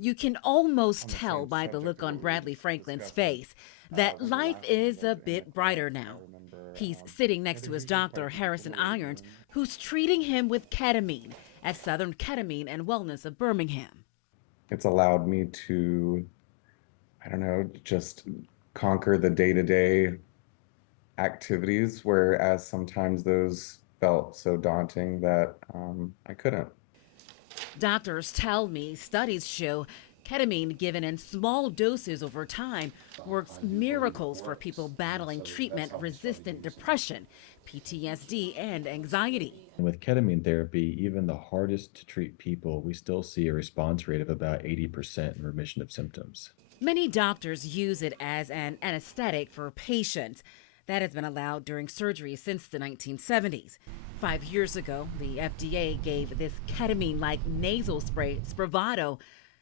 You can almost tell by the look on Bradley Franklin's face that life is a bit brighter now. He's sitting next to his doctor, Harrison Irons, who's treating him with ketamine at Southern Ketamine and Wellness of Birmingham. It's allowed me to, I don't know, just conquer the day-to-day activities, whereas sometimes those felt so daunting that I couldn't. Doctors tell me studies show ketamine given in small doses over time works miracles for people battling treatment-resistant depression, PTSD, and anxiety. And with ketamine therapy, even the hardest to treat people, we still see a response rate of about 80% in remission of symptoms. Many doctors use it as an anesthetic for patients. That has been allowed during surgery since the 1970s. 5 years ago, the FDA gave this ketamine-like nasal spray, Spravato,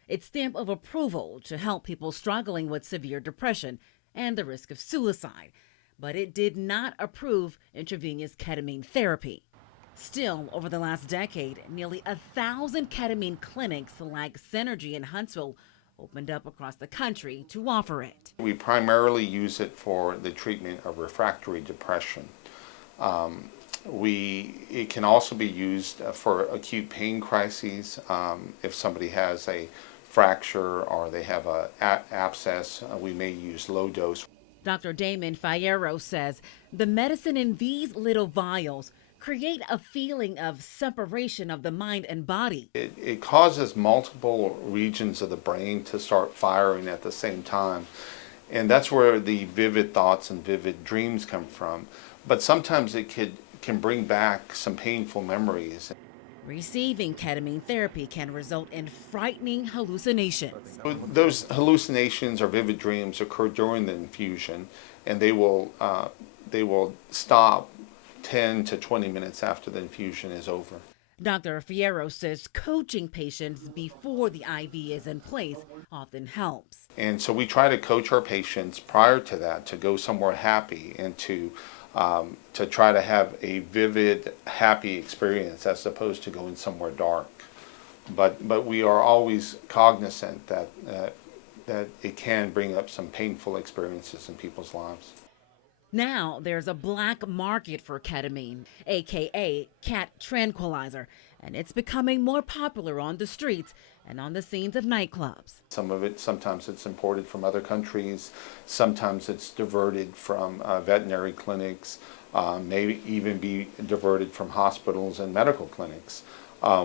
its stamp of approval to help people struggling with severe depression and the risk of suicide. But it did not approve intravenous ketamine therapy. Still, over the last decade, nearly 1,000 ketamine clinics like Synergy in Huntsville opened up across the country to offer it. We primarily use it for the treatment of refractory depression. It can also be used for acute pain crises. If somebody has a fracture or they have an abscess, we may use low dose. Dr. Damon Fierro says the medicine in these little vials create a feeling of separation of the mind and body. It causes multiple regions of the brain to start firing at the same time. And that's where the vivid thoughts and vivid dreams come from. But sometimes it can bring back some painful memories. Receiving ketamine therapy can result in frightening hallucinations. Those hallucinations or vivid dreams occur during the infusion, and they will stop 10 to 20 minutes after the infusion is over. Dr. Fierro says coaching patients before the IV is in place often helps. And so we try to coach our patients prior to that to go somewhere happy and to try to have a vivid, happy experience as opposed to going somewhere dark. But we are always cognizant that it can bring up some painful experiences in people's lives. Now there's a black market for ketamine, aka cat tranquilizer, and it's becoming more popular on the streets and on the scenes of nightclubs. Sometimes it's imported from other countries, sometimes it's diverted from veterinary clinics, maybe even be diverted from hospitals and medical clinics.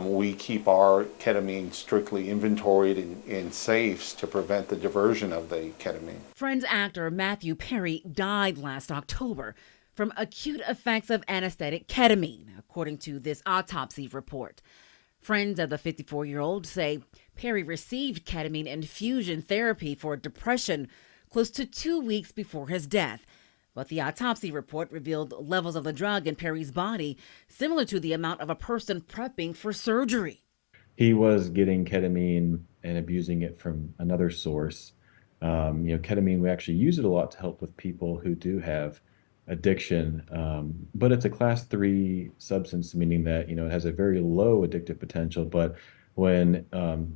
We keep our ketamine strictly inventoried in safes to prevent the diversion of the ketamine. Friends actor Matthew Perry died last October from acute effects of anesthetic ketamine, according to this autopsy report. Friends of the 54-year-old say Perry received ketamine infusion therapy for depression close to 2 weeks before his death. But the autopsy report revealed levels of the drug in Perry's body similar to the amount of a person prepping for surgery. He was getting ketamine and abusing it from another source. Ketamine, we actually use it a lot to help with people who do have addiction, but it's a class 3 substance, meaning that, it has a very low addictive potential, but when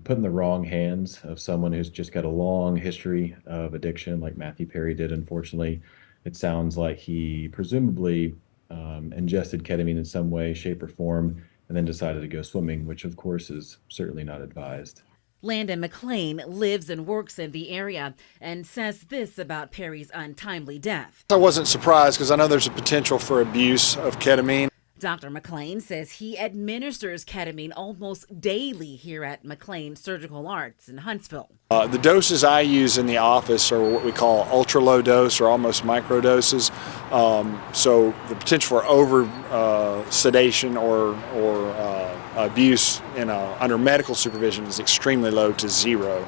put in the wrong hands of someone who's just got a long history of addiction, like Matthew Perry did, unfortunately, it sounds like he presumably ingested ketamine in some way, shape, or form, and then decided to go swimming, which of course is certainly not advised. Landon McLean lives and works in the area and says this about Perry's untimely death. I wasn't surprised because I know there's a potential for abuse of ketamine. Dr. McLean says he administers ketamine almost daily here at McLean Surgical Arts in Huntsville. The doses I use in the office are what we call ultra low dose or almost micro doses. So the potential for over sedation or abuse under medical supervision is extremely low to zero.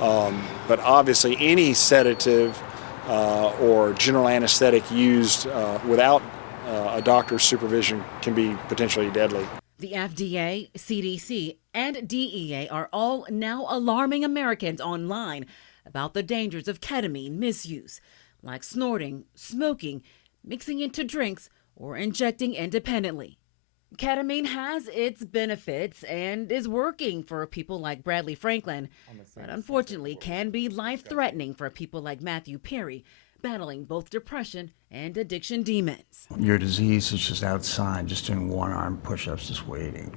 But obviously any sedative or general anesthetic used without a doctor's supervision can be potentially deadly. The FDA, CDC, and DEA are all now alarming Americans online about the dangers of ketamine misuse, like snorting, smoking, mixing into drinks, or injecting independently. Ketamine has its benefits and is working for people like Bradley Franklin, but unfortunately can be life-threatening for people like Matthew Perry, battling both depression and addiction demons. Your disease is just outside, just doing one-arm push-ups, just waiting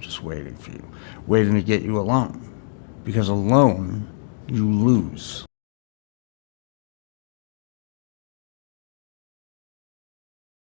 for you, waiting to get you alone. Because alone, you lose.